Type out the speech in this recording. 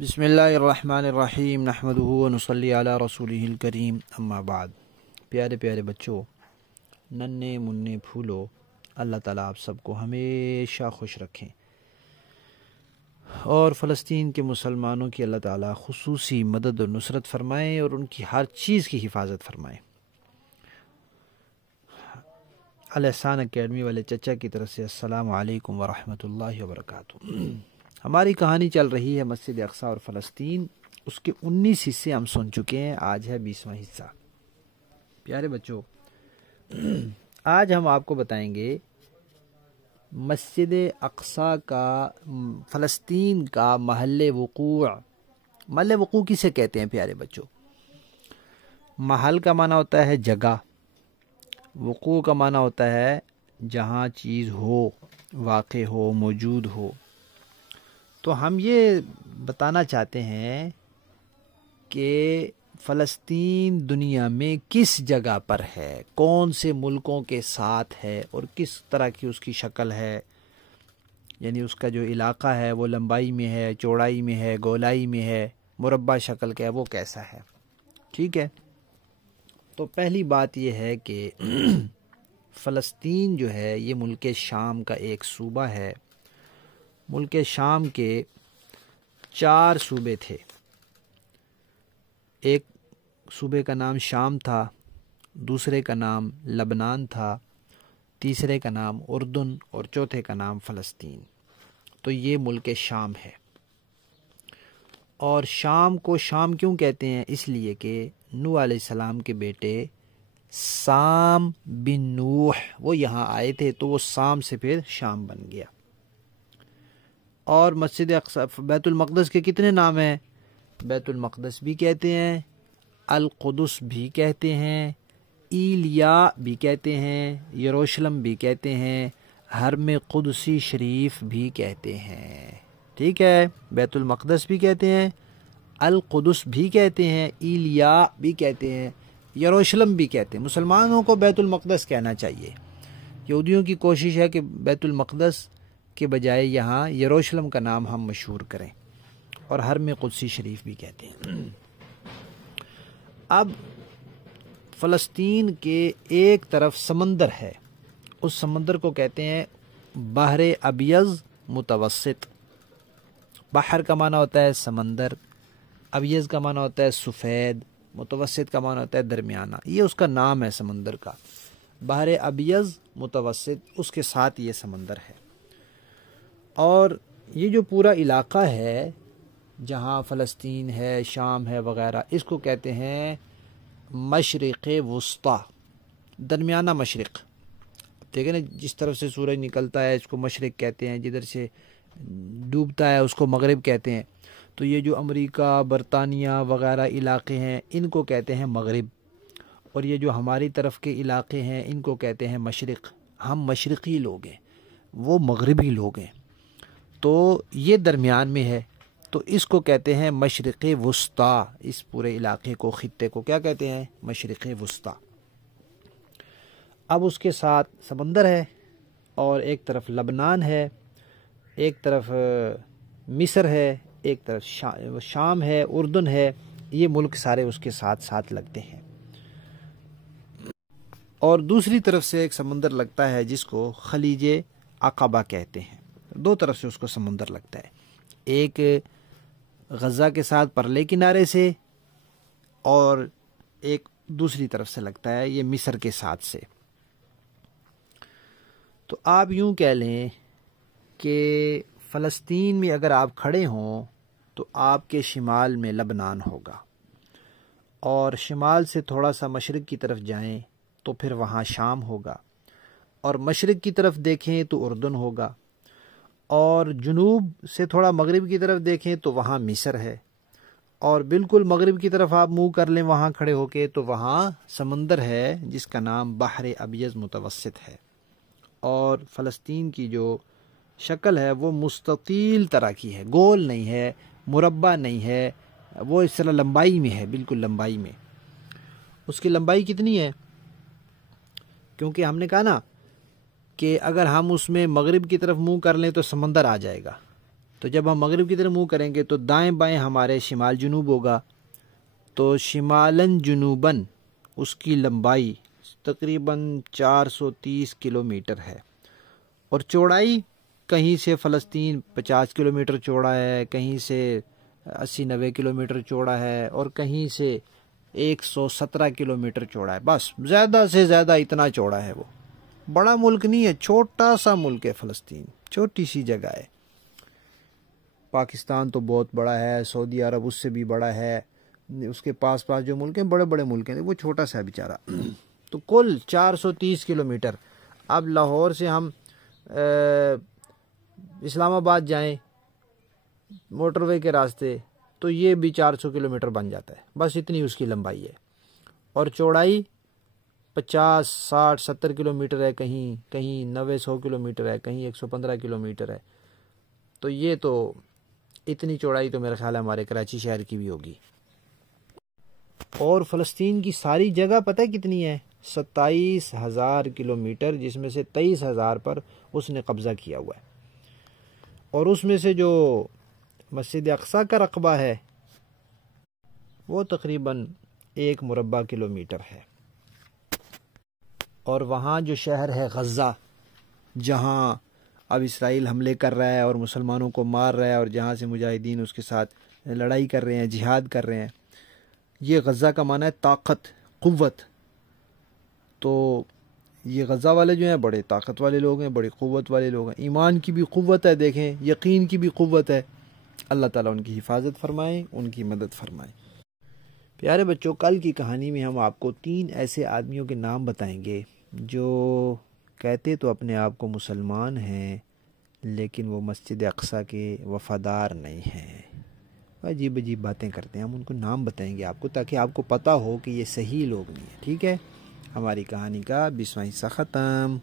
بسم اللہ الرحمن الرحیم نحمدہ و نصلی علی رسولہ الکریم اما بعد۔ پیارے پیارے بچوں، ننھے منھے پھولو، اللہ تعالیٰ آپ سب کو ہمیشہ خوش رکھیں اور فلسطین کے مسلمانوں کی اللہ تعالیٰ خصوصی مدد و نصرت فرمائیں اور ان کی ہر چیز کی حفاظت فرمائیں۔ الاحسان اکیڈمی والے چچا کی طرف سے السلام علیکم ورحمۃ اللہ وبرکاتہ۔ ہماری کہانی چل رہی ہے مسجد اقصی اور فلسطین، اس کے 19 حصے ہم سن چکے ہیں، آج ہے 20واں حصہ۔ پیارے بچوں، آج ہم آپ کو بتائیں گے مسجد اقصی کا فلسطین کا محل وقوع۔ محل وقوع کسے کہتے ہیں پیارے بچوں؟ محل کا معنی ہوتا ہے جگہ، وقوع کا معنی ہوتا ہے جہاں چیز ہو، واقع ہو، موجود ہو۔ تو ہم یہ بتانا چاہتے ہیں کہ فلسطین دنیا میں کس جگہ پر ہے، کون سے ملکوں کے ساتھ ہے اور کس طرح کی اس کی شکل ہے، یعنی اس کا جو علاقہ ہے وہ لمبائی میں ہے، چوڑائی میں ہے، گولائی میں ہے، مربع شکل کا ہے، وہ کیسا ہے۔ ٹھیک ہے، تو پہلی بات یہ ہے کہ فلسطین جو ہے یہ ملک شام کا ایک صوبہ ہے۔ ملک شام کے 4 صوبے تھے۔ ایک صوبے کا نام شام تھا، دوسرے کا نام لبنان تھا، تیسرے کا نام اردن اور چوتھے کا نام فلسطین۔ تو یہ ملک شام ہے۔ اور شام کو شام کیوں کہتے ہیں؟ اس لیے کہ نوح علیہ السلام کے بیٹے سام بن نوح وہ یہاں آئے تھے، تو وہ سام سے پھر شام بن گیا۔ اور مسجد اقصی بیت المقدس کے کتنے نام ہیں؟ بیت المقدس بھی کہتے ہیں، القدس بھی کہتے ہیں، ایلیا بھی کہتے ہیں، یروشلم بھی کہتے ہیں، حرم قدسی شریف بھی کہتے ہیں۔ ٹھیک ہے، بیت المقدس بھی کہتے ہیں، القدس بھی کہتے ہیں، ایلیا بھی کہتے ہیں، یروشلم بھی کہتے ہیں۔ مسلمانوں کو بیت المقدس کہنا چاہیے، یہودیوں کی کوشش ہے کہ بیت المقدس کے بجائے یہاں یروشلم کا نام ہم مشہور کریں، اور حرم قدسی شریف بھی کہتے ہیں۔ اب فلسطین کے ایک طرف سمندر ہے، اس سمندر کو کہتے ہیں بحر ابیض متوسط۔ بحر کا معنی ہوتا ہے سمندر، ابیض کا معنی ہوتا ہے سفید، متوسط کا معنی ہوتا ہے درمیانہ۔ یہ اس کا نام ہے سمندر کا، بحر ابیض متوسط، اس کے ساتھ یہ سمندر ہے۔ اور یہ جو پورا علاقہ ہے جہاں فلسطین ہے، شام ہے وغیرہ، اس کو کہتے ہیں مشرق وسطی، درمیانہ مشرق۔ دیکھیں نا، جس طرف سے سورج نکلتا ہے اس کو مشرق کہتے ہیں، جدھر سے ڈوبتا ہے اس کو مغرب کہتے ہیں۔ تو یہ جو امریکہ، برطانیہ وغیرہ علاقے ہیں ان کو کہتے ہیں مغرب، اور یہ جو ہماری طرف کے علاقے ہیں ان کو کہتے ہیں مشرق۔ ہم مشرقی لوگ ہیں، وہ مغربی لوگ ہیں، تو یہ درمیان میں ہے، تو اس کو کہتے ہیں مشرق وسطی۔ اس پورے علاقے کو، خطے کو کیا کہتے ہیں؟ مشرق وسطی۔ اب اس کے ساتھ سمندر ہے، اور ایک طرف لبنان ہے، ایک طرف مصر ہے، ایک طرف شام ہے، اردن ہے، یہ ملک سارے اس کے ساتھ ساتھ لگتے ہیں۔ اور دوسری طرف سے ایک سمندر لگتا ہے جس کو خلیج عقبہ کہتے ہیں۔ 2 طرف سے اس کو سمندر لگتا ہے، ایک غزہ کے ساتھ پرلے کنارے سے، اور ایک دوسری طرف سے لگتا ہے یہ مصر کے ساتھ سے۔ تو آپ یوں کہہ لیں کہ فلسطین میں اگر آپ کھڑے ہوں تو آپ کے شمال میں لبنان ہوگا، اور شمال سے تھوڑا سا مشرق کی طرف جائیں تو پھر وہاں شام ہوگا، اور مشرق کی طرف دیکھیں تو اردن ہوگا، اور جنوب سے تھوڑا مغرب کی طرف دیکھیں تو وہاں مصر ہے، اور بالکل مغرب کی طرف آپ منہ کر لیں وہاں کھڑے ہو کے تو وہاں سمندر ہے جس کا نام بحر ابیض متوسط ہے۔ اور فلسطین کی جو شکل ہے وہ مستطیل طرح کی ہے، گول نہیں ہے، مربع نہیں ہے، وہ اس طرح لمبائی میں ہے، بالکل لمبائی میں۔ اس کی لمبائی کتنی ہے؟ کیونکہ ہم نے کہا نا کہ اگر ہم اس میں مغرب کی طرف منہ کر لیں تو سمندر آ جائے گا، تو جب ہم مغرب کی طرف منہ کریں گے تو دائیں بائیں ہمارے شمال جنوب ہوگا، تو شمالاً جنوباً اس کی لمبائی تقریباً 430 کلومیٹر ہے، اور چوڑائی کہیں سے فلسطین 50 کلومیٹر چوڑا ہے، کہیں سے 80-90 کلومیٹر چوڑا ہے، اور کہیں سے 117 کلومیٹر چوڑا ہے۔ بس زیادہ سے زیادہ اتنا چوڑا ہے وہ، بڑا ملک نہیں ہے، چھوٹا سا ملک ہے فلسطین، چھوٹی سی جگہ ہے۔ پاکستان تو بہت بڑا ہے، سعودی عرب اس سے بھی بڑا ہے، اس کے پاس پاس جو ملک ہیں بڑے بڑے ملک ہیں، وہ چھوٹا سا بیچارہ۔ تو کل 430 کلومیٹر۔ اب لاہور سے ہم اسلام آباد جائیں موٹر وے کے راستے تو یہ بھی 400 کلومیٹر بن جاتا ہے، بس اتنی اس کی لمبائی ہے، اور چوڑائی 50 60 70 کلومیٹر ہے، کہیں 90-100 کلومیٹر ہے، کہیں 115 کلومیٹر ہے۔ تو یہ تو اتنی چوڑائی تو میرا خیال ہے ہمارے کراچی شہر کی بھی ہوگی۔ اور فلسطین کی ساری جگہ پتہ کتنی ہے؟ 27,000 کلومیٹر، جس میں سے 23,000 پر اس نے قبضہ کیا ہوا ہے، اور اس میں سے جو مسجد اقصیٰ کا رقبہ ہے وہ تقریباً 1 مربع کلومیٹر ہے۔ اور وہاں جو شہر ہے غزہ، جہاں اب اسرائیل حملے کر رہا ہے اور مسلمانوں کو مار رہا ہے، اور جہاں سے مجاہدین اس کے ساتھ لڑائی کر رہے ہیں، جہاد کر رہے ہیں، یہ غزہ کا معنی ہے طاقت، قوت۔ تو یہ غزہ والے جو ہیں بڑے طاقت والے لوگ ہیں، بڑی قوت والے لوگ ہیں، ایمان کی بھی قوت ہے، دیکھیں یقین کی بھی قوت ہے۔ اللہ تعالیٰ ان کی حفاظت فرمائیں، ان کی مدد فرمائیں۔ پیارے بچوں، کل کی کہانی میں ہم آپ کو 3 ایسے آدمیوں کے نام بتائیں گے جو کہتے تو اپنے آپ کو مسلمان ہیں، لیکن وہ مسجد اقصیٰ کے وفادار نہیں ہیں، عجیب عجیب باتیں کرتے ہیں۔ ہم ان کو نام بتائیں گے آپ کو، تاکہ آپ کو پتہ ہو کہ یہ صحیح لوگ نہیں ہیں، ٹھیک ہے؟ ہماری کہانی کا 20واں حصہ ختم۔